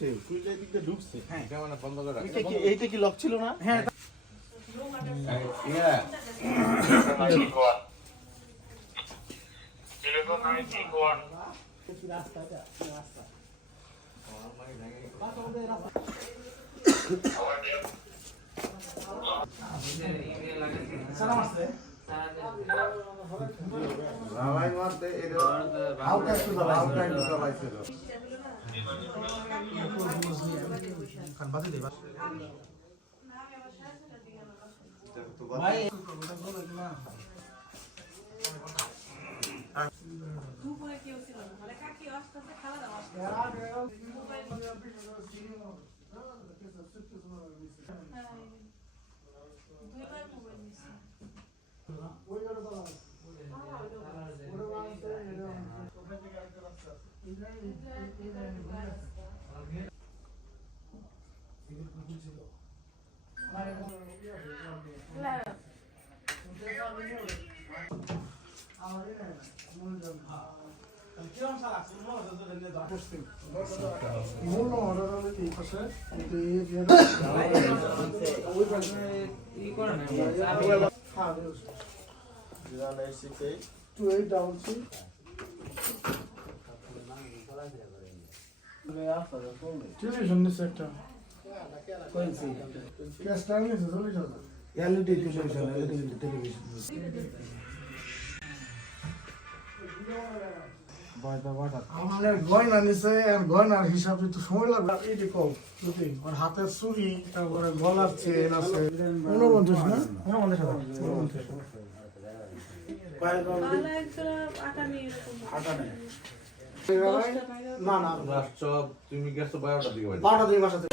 ঢুকছে কুইলা দিক দিয়ে ঢুকছে হ্যাঁ ক্যামেরা বন্ধ করে রাখ। এইটা কি লক ছিল না হ্যাঁ ইয়া রালাই মারতে এটা হালকা একটু চালাইছিল খান বাদে দে বাস ভাই দুপুরে কেউ ছিল না মানে কাকি আসতে খাওয়া দাওয়া দুইবার মোবাইল নিছে মূল অর্ডার হলে এই পাশে টেলিভিশন নিচ্ছে একটা ক্যাশটা নিচ্ছে 40,000 এলইডি টেলিভিশন আমাদের গয়না নিচ্ছে আর গয়নার হিসাবে তো সময় লাগবে এইটি কম আর হাতের চুড়ি তারপরে গলার চেন আছে 49 না 49,000 তাহলে একটা আটা নিয়ে এরকম না না সব তুমি গেছো 12টার দিকে বাড়ি। 12টা দিন বাসাতে